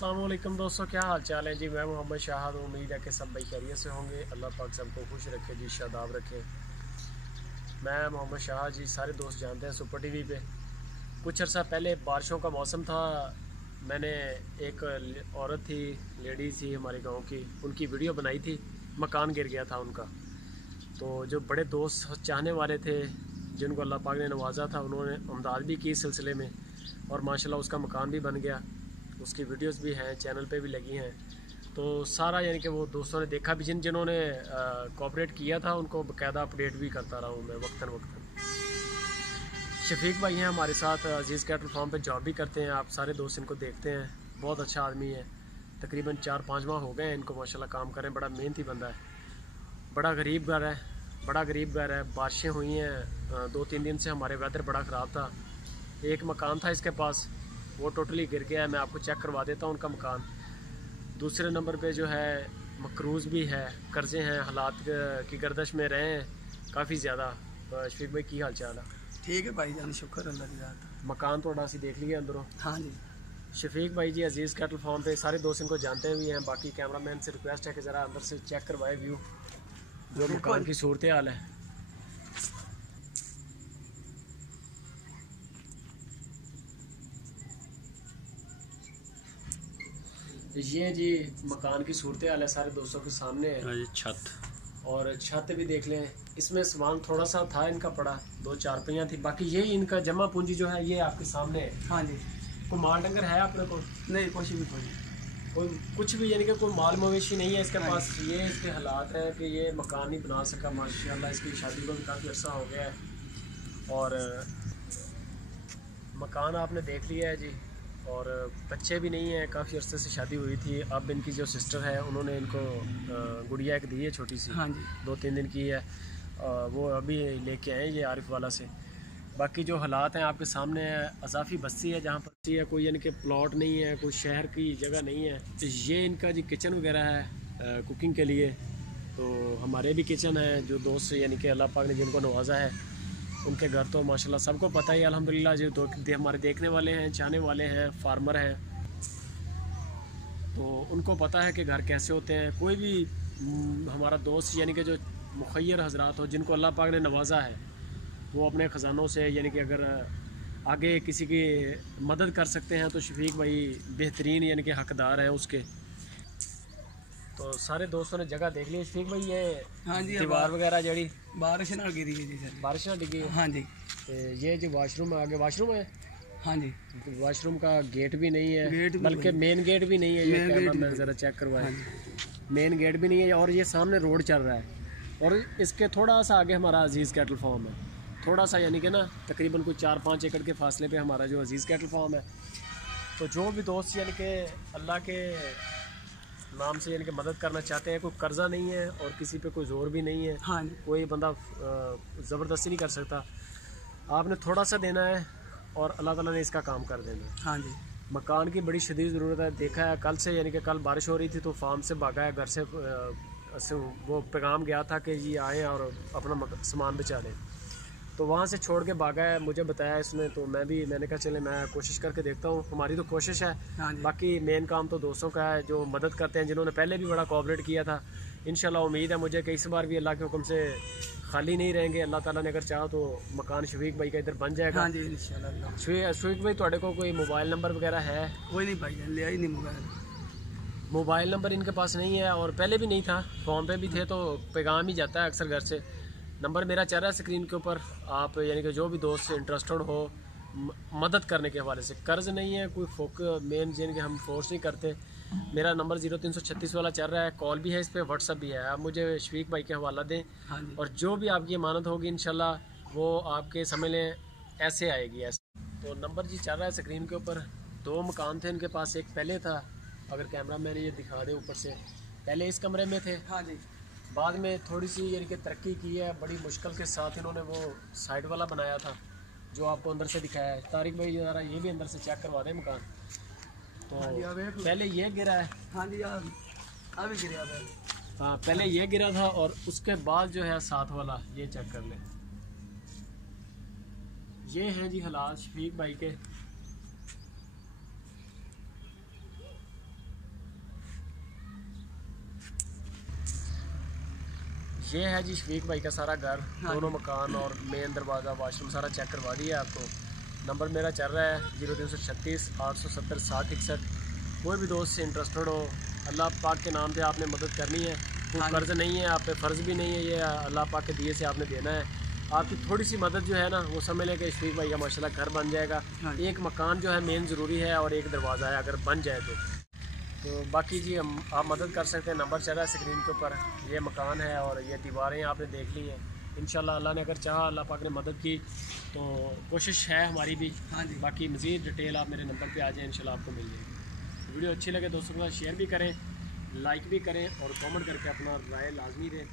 अस्सलाम वालेकुम दोस्तों, क्या हाल चाल है जी। मैं मोहम्मद शाहद, उम्मीद है कि सब भाई खैरियत से होंगे। अल्लाह पाक सबको खुश रखे जी, शादाब रखे। मैं मोहम्मद शाहद जी, सारे दोस्त जानते हैं सुपर टीवी पे। कुछ अर्सा पहले बारिशों का मौसम था, मैंने एक औरत थी, लेडी थी हमारे गांव की, उनकी वीडियो बनाई थी। मकान गिर गया था उनका, तो जो बड़े दोस्त चाहने वाले थे जिनको अल्लाह पाक ने नवाजा था, उन्होंने इमदाद भी की इस सिलसिले में, और माशाल्लाह उसका मकान भी बन गया। उसकी वीडियोस भी हैं, चैनल पे भी लगी हैं। तो सारा यानी कि वो दोस्तों ने देखा भी, जिन्होंने कोऑपरेट किया था उनको बाकायदा अपडेट भी करता रहा हूँ मैं वक्तन वक्तन। शफीक भाई हैं हमारे साथ, अजीज़ कैटल फार्म पे जॉब भी करते हैं। आप सारे दोस्त इनको देखते हैं, बहुत अच्छा आदमी है। तकरीबन 4-5 माह हो गए हैं इनको माशाल्लाह काम करें। बड़ा मेहनती बंदा है, बड़ा गरीब घर है, बड़ा गरीब घर है। बारिशें हुई हैं 2-3 दिन से, हमारे वेदर बड़ा ख़राब था। एक मकान था इसके पास, वो टोटली गिर गया है। मैं आपको चेक करवा देता हूँ उनका मकान। दूसरे नंबर पे जो है मकरूज़ भी है, कर्ज़े हैं, हालात की गर्दिश में रहे हैं काफ़ी ज़्यादा। शफीक भाई की हाल चाल है? ठीक है भाई जान, शुक्र अल्लाह की ज़ात। मकान थोड़ा सी देख लिया अंदरों? हाँ जी। शफीक भाई जी अजीज़ कैटल फार्म पे सारे दोस्त इनको जानते भी हैं। बाकी कैमरामैन से रिक्वेस्ट है कि ज़रा अंदर से चेक करवाए व्यू, जो मकान की सूरत हाल है। ये जी मकान की सूरत हाल है, सारे दोस्तों के सामने है। छत और छत भी देख लें। इसमें सामान थोड़ा सा था इनका पड़ा, 2 चारपाइयाँ थी, बाकी ये इनका जमा पूंजी जो है ये आपके सामने है। हाँ जी। कोई माल डंगर है आपने को? नहीं, कोई कुछ भी यानी कि कोई माल मवेशी नहीं है इसके पास। ये इसके हालात हैं कि ये मकान नहीं बना सका। माशाल्लाह इसकी शादी को भी काफ़ी अर्सा हो गया है, और मकान आपने देख लिया है जी। और बच्चे भी नहीं हैं, काफ़ी अरसे से शादी हुई थी। अब इनकी जो सिस्टर है उन्होंने इनको गुड़िया एक दी है छोटी सी। हाँ जी। 2-3 दिन की है, वो अभी लेके आए ये आरिफ वाला से। बाकी जो हालात हैं आपके सामने है। अजाफी बस्ती है जहाँ पर है, कोई यानी कि प्लॉट नहीं है, कोई शहर की जगह नहीं है। तो ये इनका जी किचन वगैरह है कुकिंग के लिए। तो हमारे भी किचन है, जो दोस्त यानी कि अल्लाह पाक ने जिनको नवाजा है उनके घर तो माशाल्लाह सबको पता ही अल्हम्दुलिल्लाह। जो हमारे देखने वाले हैं, चाहने वाले हैं, फार्मर हैं, तो उनको पता है कि घर कैसे होते हैं। कोई भी हमारा दोस्त यानी कि जो मुखय्यर हजरात हो, जिनको अल्लाह पाक ने नवाजा है, वो अपने ख़जानों से यानी कि अगर आगे किसी की मदद कर सकते हैं तो शफीक भाई बेहतरीन यानी कि हकदार हैं उसके। तो सारे दोस्तों ने जगह देख ली। शफीक भाई ये हाँ जी, दीवार वगैरह जड़ी बारिश ना गिरी है जी सर। बारिश ना डिगी? हाँ जी। तो ये जो वाशरूम है, आगे वाशरूम है। हाँ जी। वाशरूम का गेट भी नहीं है, बल्कि भी मेन गेट भी नहीं है। ये कैमरामैन ज़रा चेक करवाए। मेन गेट भी नहीं है, और ये सामने रोड चल रहा है। और इसके थोड़ा सा आगे हमारा अजीज़ कैटल फार्म है, थोड़ा सा यानी कि ना तकरीबन कुछ 4-5 एकड़ के फासले पे हमारा जो अजीज़ कैटल फार्म है। तो जो भी दोस्त यानी कि अल्लाह के नाम से यानी कि मदद करना चाहते हैं, कोई कर्जा नहीं है और किसी पे कोई जोर भी नहीं है। हाँ। कोई बंदा ज़बरदस्ती नहीं कर सकता। आपने थोड़ा सा देना है और अल्लाह ताला ने इसका काम कर देना है। हाँ जी। मकान की बड़ी शदीद ज़रूरत है। देखा है कल से, यानी कि कल बारिश हो रही थी तो फार्म से भागा है, घर से वो पैगाम गया था कि ये आएँ और अपना सामान बचा लें। तो वहाँ से छोड़ के भागा है, मुझे बताया इसने। तो मैंने कहा चले मैं कोशिश करके देखता हूँ। हमारी तो कोशिश है। हाँ जी। बाकी मेन काम तो दोस्तों का है जो मदद करते हैं, जिन्होंने पहले भी बड़ा कोऑपरेट किया था। इंशाल्लाह उम्मीद है मुझे कि इस बार भी अल्लाह के हुक्म से खाली नहीं रहेंगे। अल्लाह ताला ने अगर चाहा तो मकान शफीक भाई का इधर बन जाएगा। हाँ जी इंशाल्लाह। शफीक भाई थोड़े को कोई मोबाइल नंबर वगैरह है? कोई नहीं भाई, लिया ही नहीं मोबाइल नंबर इनके पास नहीं है, और पहले भी नहीं था। फॉर्म पे भी थे तो पैगाम ही जाता है अक्सर घर से। नंबर मेरा चल रहा है स्क्रीन के ऊपर। आप यानी कि जो भी दोस्त इंटरेस्टेड हो मदद करने के हवाले से, कर्ज नहीं है कोई मेन जिन के हम फोर्स नहीं करते। मेरा नंबर 0336 वाला चल रहा है, कॉल भी है इस पर, व्हाट्सअप भी है। आप मुझे शफीक भाई के हवाला दें। हाँ जी। और जो भी आपकी अमानत होगी इंशाल्लाह वो आपके समझ लें ऐसे आएगी ऐसे। तो नंबर जी चल रहा है स्क्रीन के ऊपर। 2 मकान थे इनके पास, एक पहले था, अगर कैमरा मैन ये दिखा दे ऊपर से, पहले इस कमरे में थे। हाँ जी। बाद में थोड़ी सी यानी कि तरक्की की है, बड़ी मुश्किल के साथ इन्होंने वो साइड वाला बनाया था जो आपको अंदर से दिखाया है। तारिक भाई ज़रा ये भी अंदर से चेक करवा दें मकान। तो पहले ये गिरा है। हाँ जी अभी गिरा है। हाँ पहले ये गिरा था, और उसके बाद जो है साथ वाला ये चेक कर लें। ये हैं जी हालात शफीक भाई के। ये है जी शफीक भाई का सारा घर, हाँ दोनों मकान और मेन दरवाज़ा वाशरूम सारा चेक करवा दिया आपको। नंबर मेरा चल रहा है 0336 870 6061। कोई भी दोस्त से इंटरेस्टेड हो, अल्लाह पाक के नाम पे आपने मदद करनी है, कोई कर्ज़ नहीं है आप पे, फ़र्ज़ भी नहीं है, ये अल्लाह पाक के दिए से आपने देना है। आपकी थोड़ी सी मदद जो है ना वो समझ लें कि शफीक भाई का माशाल्लाह घर बन जाएगा। एक मकान जो है मेन ज़रूरी है और एक दरवाज़ा है, अगर बन जाए तो बाकी जी हम आप मदद कर सकते हैं। नंबर चल रहा है स्क्रीन के ऊपर। ये मकान है और ये दीवारें आपने देख ली हैं। इंशाल्लाह अल्लाह ने अगर चाहा, अल्लाह पाक ने मदद की तो कोशिश है हमारी भी। हाँ जी। बाकी मज़ीद डिटेल आप मेरे नंबर पे आ जाए, इंशाल्लाह आपको मिल जाएगी। वीडियो अच्छी लगे दोस्तों के साथ शेयर भी करें, लाइक भी करें और कमेंट करके अपना राय लाजमी दें।